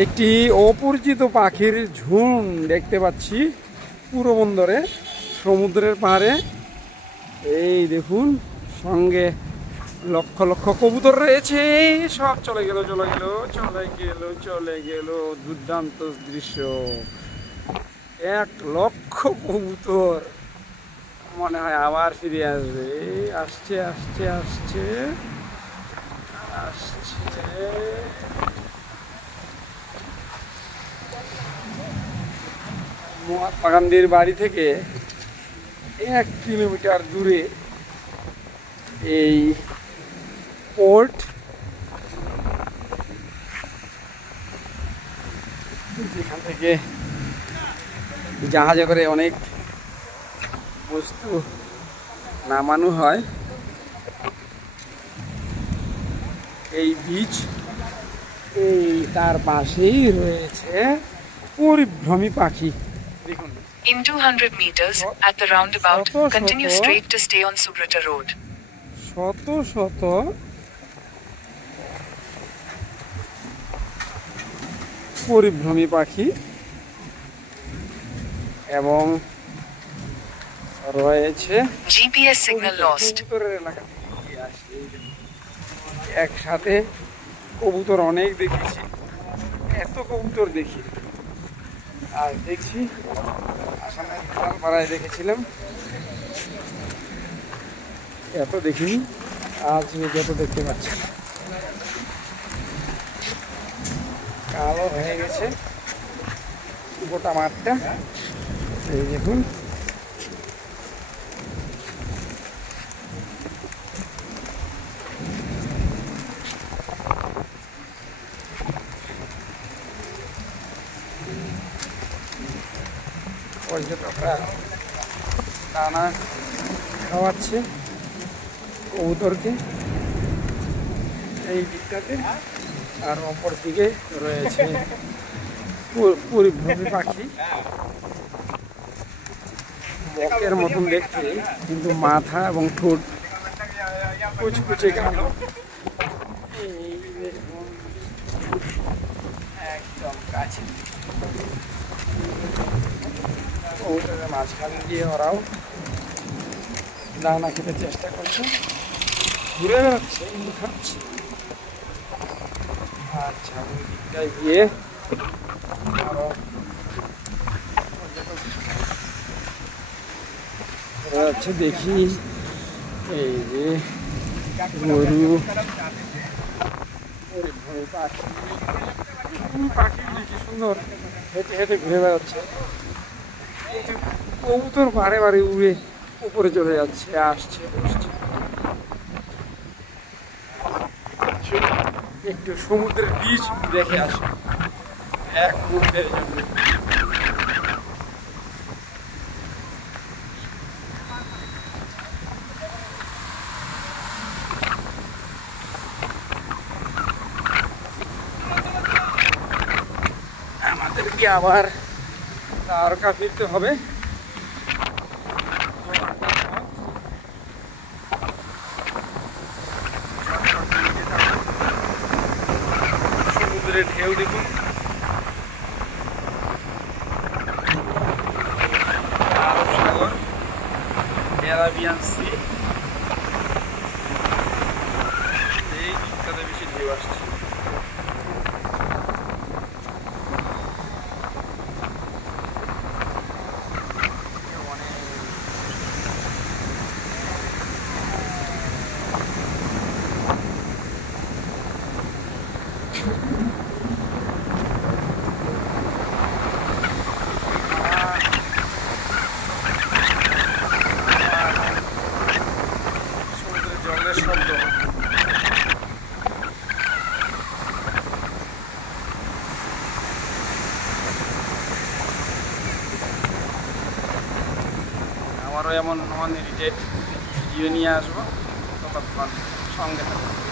একটি অপরিচিত পাখির ঝুম দেখতে পাচ্ছি পুরো বন্দরে, সমুদ্রের পাড়ে। এই দেখুন, সঙ্গে লক্ষ লক্ষ কবুতর রয়েছে। সব চলে গেল চলে গেল চলে গেল চলে গেল। দুর্দান্ত দৃশ্য, 1,00,000 কবুতর। মনে হয় আবার ফিরে আসবে। আসছে আসছে আসছে আসছে। মহাত্মা গান্ধীর বাড়ি থেকে 1 কিলোমিটার দূরে এই পোর্ট। যেখান থেকে জাহাজে করে অনেক বস্তু নামানো হয়। এই বিচ, এই তার পাশেই রয়েছে পরিভ্রমী পাখি। দেখুন, In 200 meters, at the roundabout, continue straight to stay on Subrata Road. শত শত পরিভ্রমী পাখি এবং রয়েছে GPS signal lost. কবুতরের এলাকা থেকে আসে। একসাথে কবুতর অনেক দেখেছি, এত কবুতর দেখি আর দেখছি আসামের পাড়ায় দেখেছিলাম, এত দেখিনি। আজ যত দেখতে পাচ্ছি কালো হয়ে গেছে গোটা মাঠটা। এই দেখুন, পর্যটকরা দানা খাওয়াচ্ছে কবুতরকে এই দিকটাতে, আর অপর দিকে রয়েছে পরিভ্রমী পাখি। বকের মতন দেখতে, কিন্তু মাথা এবং ঠোঁট কুচকুচে কালো। এই দেখুন, একদম কাছে কবুতরের মাঝখান দিয়ে ওরাও দানা খেতে চেষ্টা করছে, ঘুরে বেড়াচ্ছে কিন্তু খাচ্ছে। আচ্ছা, ওই দিকটায় গিয়ে আরো যাচ্ছে দেখি। এই যে গরু, পাখি, পাখিগুলি কি সুন্দর হেঁটে হেঁটে ঘুরে বেড়াচ্ছে। কিন্তু কবুতর বারে বারে উড়ে উপরে চলে যাচ্ছে, আসছে বসছে। একটু সমুদ্রের বীচ দেখে আসে এক মুহূর্তের জন্য। আমাদেরকে আবার তারকা ফিরতে হবে। সমুদ্রের ঢেউ দেখুন, আরব সাগর, অ্যারাবিয়ান সি। এই দিকটাতে বেশি ঢেউ আসছে। সমুদ্রের জলের শব্দ। আমারও এমন নন এডিটেড ভিডিও নিয়ে আসবো, ততক্ষণ সঙ্গে থাকবো।